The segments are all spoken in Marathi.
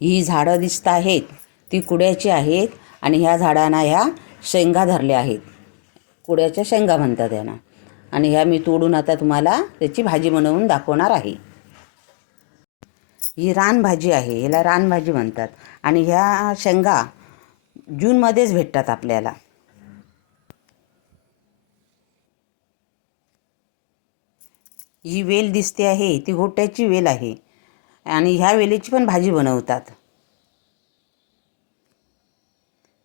ही झाडं दिसत आहेत ती कुड्याची आहेत आणि ह्या झाडांना ह्या शेंगा धरल्या आहेत. कुड्याच्या शेंगा म्हणतात यांना आणि ह्या मी तोडून आता तुम्हाला त्याची भाजी बनवून दाखवणार आहे. ही रानभाजी आहे ह्याला रानभाजी म्हणतात. आणि ह्या शेंगा जूनमध्येच भेटतात आपल्याला. ही वेल दिसते आहे ती गोट्याची वेल आहे. आणि ह्या वेलीची पण भाजी बनवतात.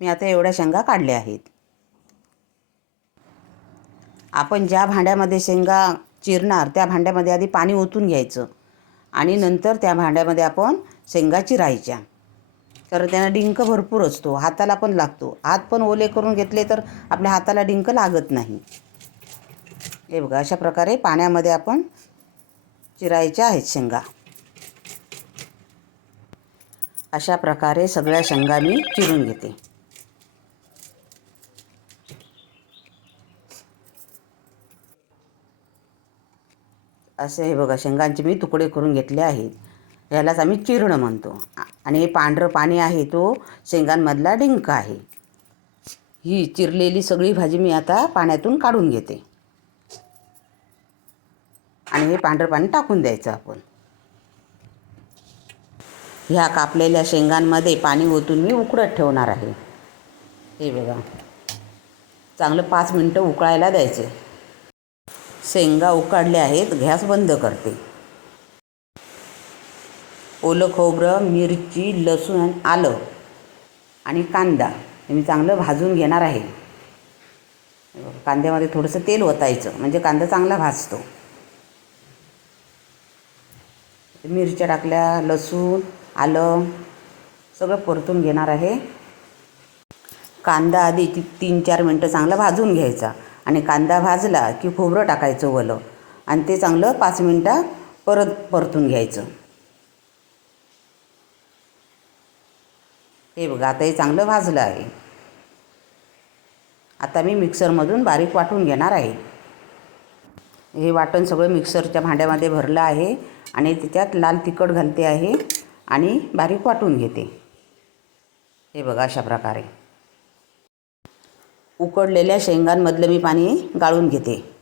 मी आता एवढ्या शेंगा काढल्या आहेत. आपण ज्या भांड्यामध्ये शेंगा चिरणार त्या भांड्यामध्ये आधी पाणी ओतून घ्यायचं आणि नंतर त्या भांड्यामध्ये आपण शेंगा चिरायच्या तर त्यांना डिंक भरपूर असतो हाताला पण लागतो. हात पण ओले करून घेतले तर आपल्या हाताला डिंक लागत नाही. हे बघा अशा प्रकारे पाण्यामध्ये आपण चिरायच्या आहेत शेंगा. अशा प्रकारे सगळ्या शेंगा मी चिरून घेते. असे हे बघा शेंगांचे मी तुकडे करून घेतले आहेत. यालाच आम्ही चिरणं म्हणतो. आणि हे पांढरं पाणी आहे तो शेंगांमधला डिंक आहे. ही चिरलेली सगळी भाजी मी आता पाण्यातून काढून घेते. आणि हे पांढरं पाणी टाकून द्यायचं आपण. ह्या कापलेल्या शेंगांमध्ये पाणी ओतून मी उकडत ठेवणार आहे. हे बघा. चांगलं पाच मिनटं उकळायला द्यायचे. शेंगा उकाडल्या आहेत गॅस बंद करते. ओलं खोबरं मिरची लसूण आणि आलं आणि कांदा हे मी चांगलं भाजून घेणार आहे. कांद्यामध्ये थोडंसं तेल ओतायचं म्हणजे कांदा चांगला भाजतो. मिरच्या टाकल्या लसूण आलं. सगळं परतून घेणार आहे. कांदा आधी ती तीन चार मिनटं चांगला भाजून घ्यायचा आणि कांदा भाजला की खोबरं टाकायचं वलं आणि ते चांगलं पाच मिनटं परत परतून घ्यायचं. हे बघा आता हे चांगलं भाजलं आहे. आता मी मिक्सरमधून बारीक वाटून घेणार आहे. हे वाटण सगळं मिक्सरच्या भांड्यामध्ये भरलं आहे आणि त्याच्यात लाल तिखट घालते आहे. आणि बारीक वाटून घेते. हे बघा अशा प्रकारे. उकडलेल्या शेंगांमधलं मी पाणी गाळून घेते.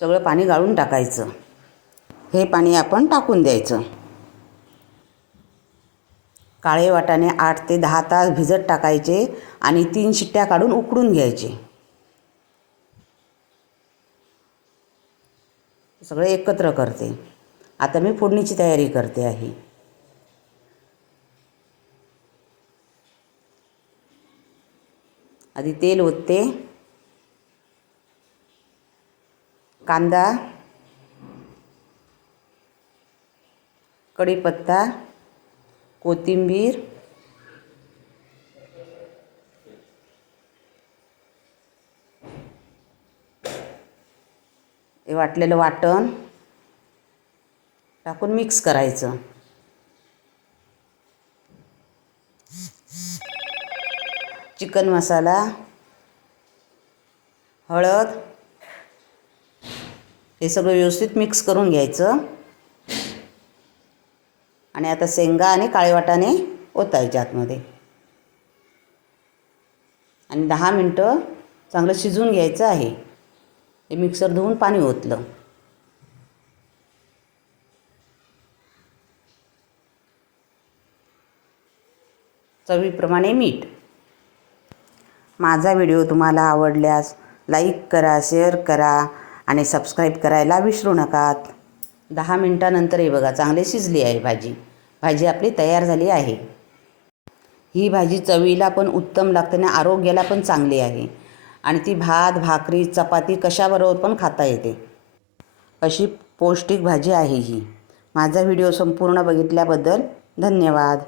सगळं पाणी गाळून टाकायचं. हे पाणी आपण टाकून द्यायचं. काळे वाटाणे आठ ते दहा तास भिजत टाकायचे आणि तीन शिट्ट्या काढून उकडून घ्यायचे. सगळे एकत्र करते. आता मी फोडणीची तयारी करते आहे. आधी तेल ओतते. कांदा. कढीपत्ता. कोथिंबीर. हे वाटलेलं वाटण टाकून मिक्स करायचं. चिकन मसाला हळद हे सगळं व्यवस्थित मिक्स करून घ्यायचं. आणि आता शेंगा आणि काळे वाटाणे ओतायचे आतमध्ये. आणि दहा मिनटं चांगलं शिजवून घ्यायचं आहे. हे मिक्सर धुवून पाणी ओतलं. चवीप्रमाणे मीठ. माझा व्हिडिओ तुम्हाला आवडल्यास लाईक करा शेअर करा आणि सबस्क्राईब करायला विसरू नकात. दहा मिनटानंतर हे बघा चांगली शिजली आहे भाजी. भाजी आपली तयार झाली आहे. ही भाजी चवीला पण उत्तम लागते आणि आरोग्याला पण चांगली आहे. आणि ती भात भाकरी चपाती कशाबरोबर पण खाता येते. अशी पौष्टिक भाजी आहे ही. माझा व्हिडिओ संपूर्ण बघितल्याबद्दल धन्यवाद.